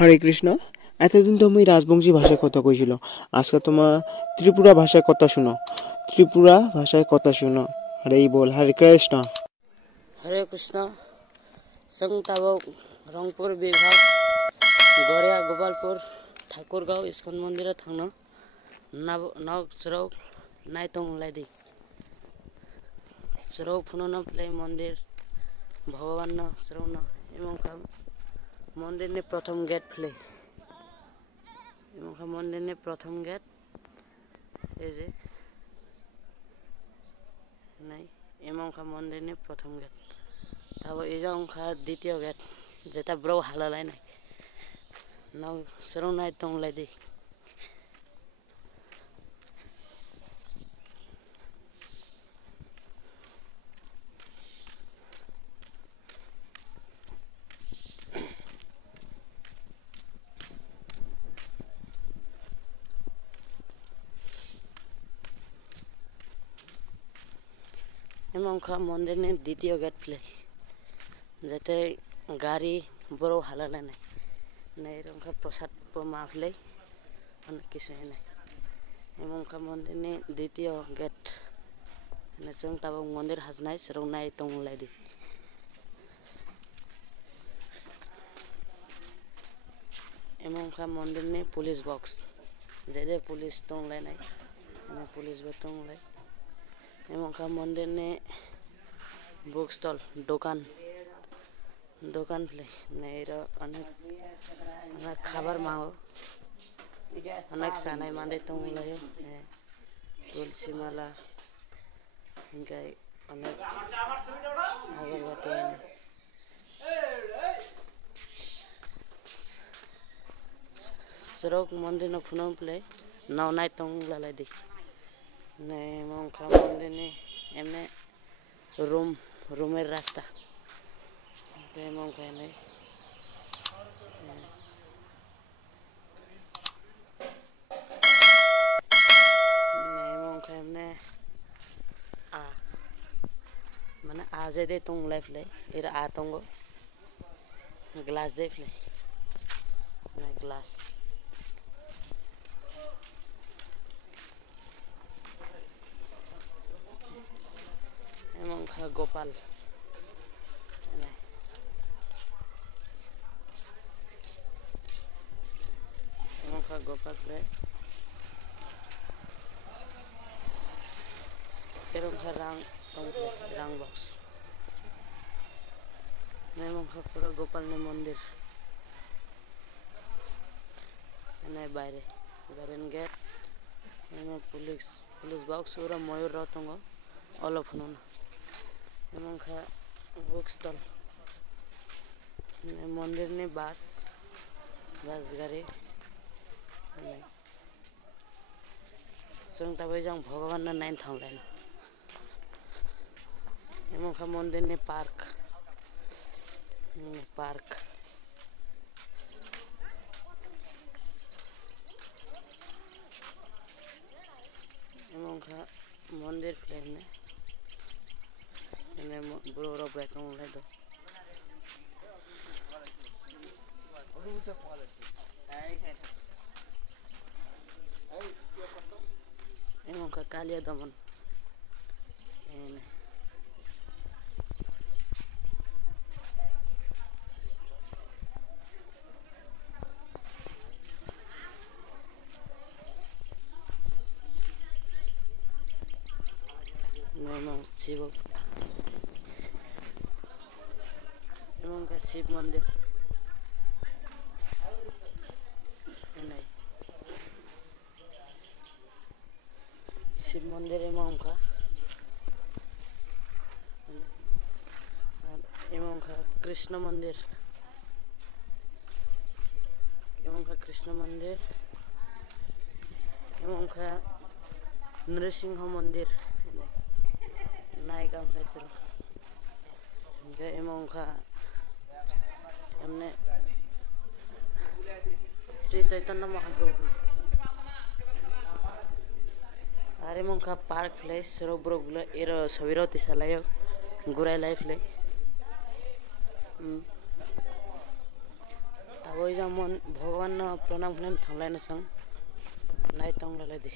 হরে কৃষ্ণ। এতদিন তুমি রাজবংশী ভাষায় কথা কইছিল, আজকে তোমার ত্রিপুরা ভাষায় কথা শুনো। ত্রিপুরা ভাষায় কথা শুনো। হরে বল, হরে কৃষ্ণ। हरे कृष्ण संग ताबक रंगपुर विभाग गड़िया गोपालपुर ठाकुरगांव इस्कन मंदिर थांनो नग सरौ नायतंग लायदी सरौ फुनो प्ले मंदिर भगवान न सरौ न एवं मंदिर ने प्रथम गेट प्ले एवं मंदिर ने प्रथम गेट एजे नहीं एवं मंदिर ने प्रथम गेट तब एजों द्वितीय गेट जेता ब्रो हालालाय नाय नाव सरौ नाय तंगलाय दी एवं मंदिर ने द्वितीय गेट प्ले जाते गाड़ी बड़ो हालालाय नाय नहीं रंखा प्रसाद माफले किसी नहीं एवं मंदिर ने द्वितीय गेट जों तब मंदिर हाजनाय सरौ नाय तंगलाय दी एवं मंदिर ने पुलिस बॉक्स जेदे पुलिस तंगलाय नाय पुलिस बो तंगलाय एवं मंदिर ने बुक स्टॉल दुकान दुकान प्ले नहीं अनेक खाबार मांगो अनेक सानाय मांदे तंगलाय तुलसी माला इनका अनेक अगरबत्ती सरौ मंदिर न फुनो प्ले नाव नाय तंगलाय दी नहीं मंखा मंदिर ने एमने रूमेर रास्ता ते मंखा नहीं मंखा एमने आ माने आजे दे तंगलाय फ्ले इरा आ तंगो ग्लास दे फ्ले नहीं ग्लास एमंखा गोपाल एमंखा गोपाल प्ले एमंखा रंग बॉक्स एमंखा पूरा गोपाल ने मंदिर नहीं बाहरे गेट पुलिस पुलिस बॉक्स पूरा मयूर रतंगो ऑल ऑफ नो एमंखा बुक स्टॉल मंदिर ने बास गाड़ी जों तब जों भगवान नाइन थांलाय एमंखा मंदिर ने पार्क पार्क एमंखा मंदिर प्लेन ने बुरो रो बैठो ले दो एमंखा कालिया दमन शिव एवं शिव मंदिर नहीं शिव मंदिर एवं कृष्ण मंदिर एवं कृष्ण मंदिर एवं नृसिंह मंदिर नायका एवं हमने श्री चैतन्य महाप्रभु अरे मंखा पार्क प्लेस सरोब्रो गुला एरो सविरोती सलायो गुराय लाइफ ले तब ওই যেমন ভগবান প্রণাম হলেন থামলাই না সং নাই তংলালে দি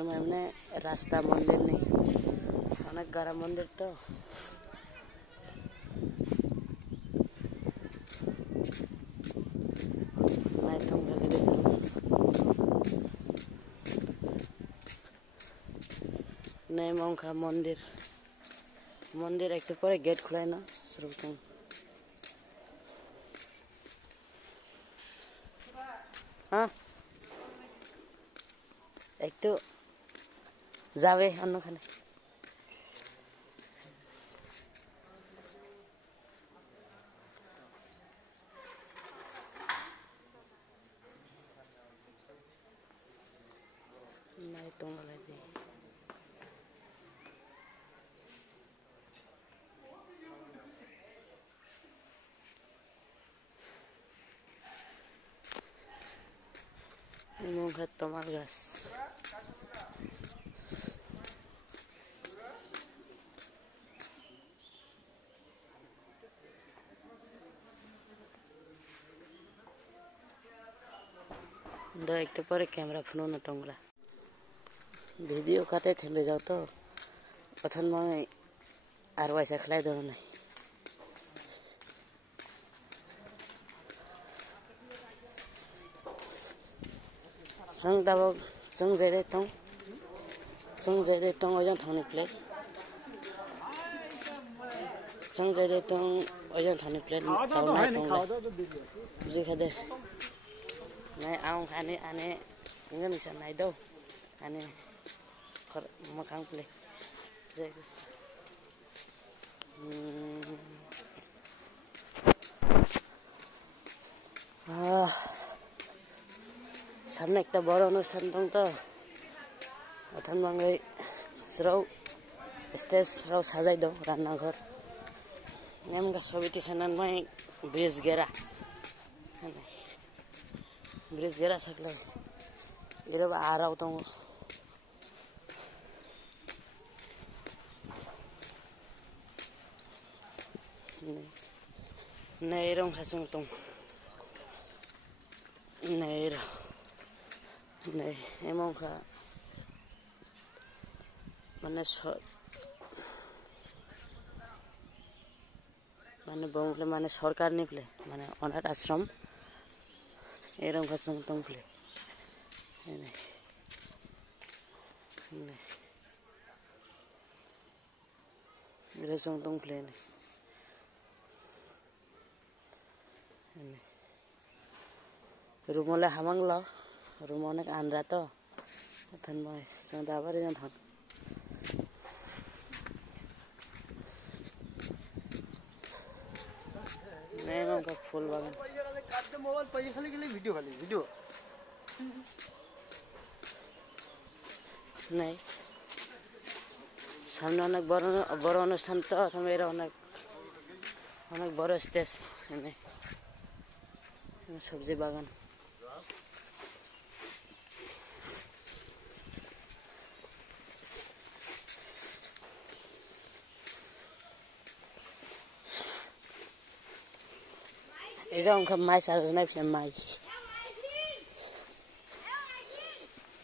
এমনি রাস্তা মন্দির নেই অনেক গাড়া মন্দির তো नहीं मंखा मंदिर मंदिर एक तो पर गेट खुला है ना सर्वप्रथम हाँ एक तो जावे अन्न खाने नहीं तो वाला दे मुँह तमाल गाछ दो एक तो पर कैमरा फोन न तंगला भिडियो खाते थे जाओ तो पथन में आर वैसा खिलाई दो नहीं संग दबो संग जाए तो ओजन थाने प्लेट संग जाए तो ओजन थाने प्लेट जी खादे नहीं आऊँ खाने आने इंगन निशान नहीं दो आने खर मकान प्ले सामने एक बड़ अनुष्ठान दं तो अथन बांगे स्राव स्टेज स्राव साजाई दो रान्ना घर नेमका सबिति सनन में ब्रिज गेरा ब्रिज गेरा सकले इरब आराव तो नहीं रंग खसंग तुम नहीं नहीं एमं खा माने माने बहुले माने सरकार नहीं प्ले माने अनाथ आश्रम एरम खसंग तुम प्ले नहीं नहीं रसंग तुम प्ले नहीं रूमोले हामंग लो रूमोने का आंध्रा तो थन में संदावर जन थन नहीं ना का फूल बागान मोबाइल पैसे खाली के लिए वीडियो नहीं सामने अनेक बड़ अनुष्ठान तो मेरा अनेक बड़ स्टेज नहीं सब्जी बागान इधर उनका माई सारोज नहीं फिर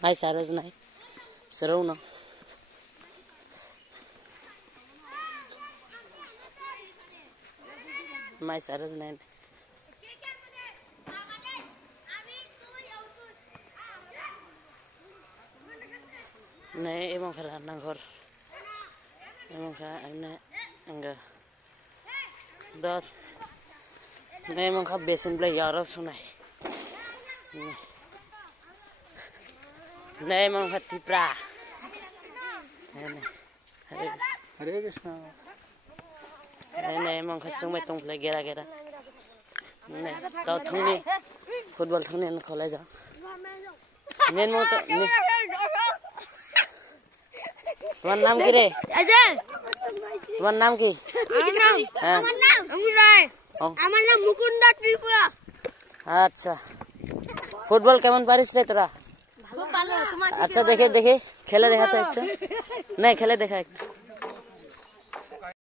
माई सारोज नहीं सरौ ना माई सारोज नहीं नहीं एवं खरा ना घर एवं खा अन्य अंगा दो नहीं मंखा बेसन ब्ले यार सुनाई नहीं मंखा तिपरा हरे Krishna emang khasung mai tong play gera gera ne tao thungni football thungni an kholai ja nen mo to তোমার নাম কি রে তোমার নাম কি আমার নাম মুকুন্দ ত্রিপুরা আচ্ছা ফুটবল কেমন পারিস রে তোরা খুব ভালো তোমার अच्छा देखे देखे खेले देखा तो एक तो नहीं खेले देखा एक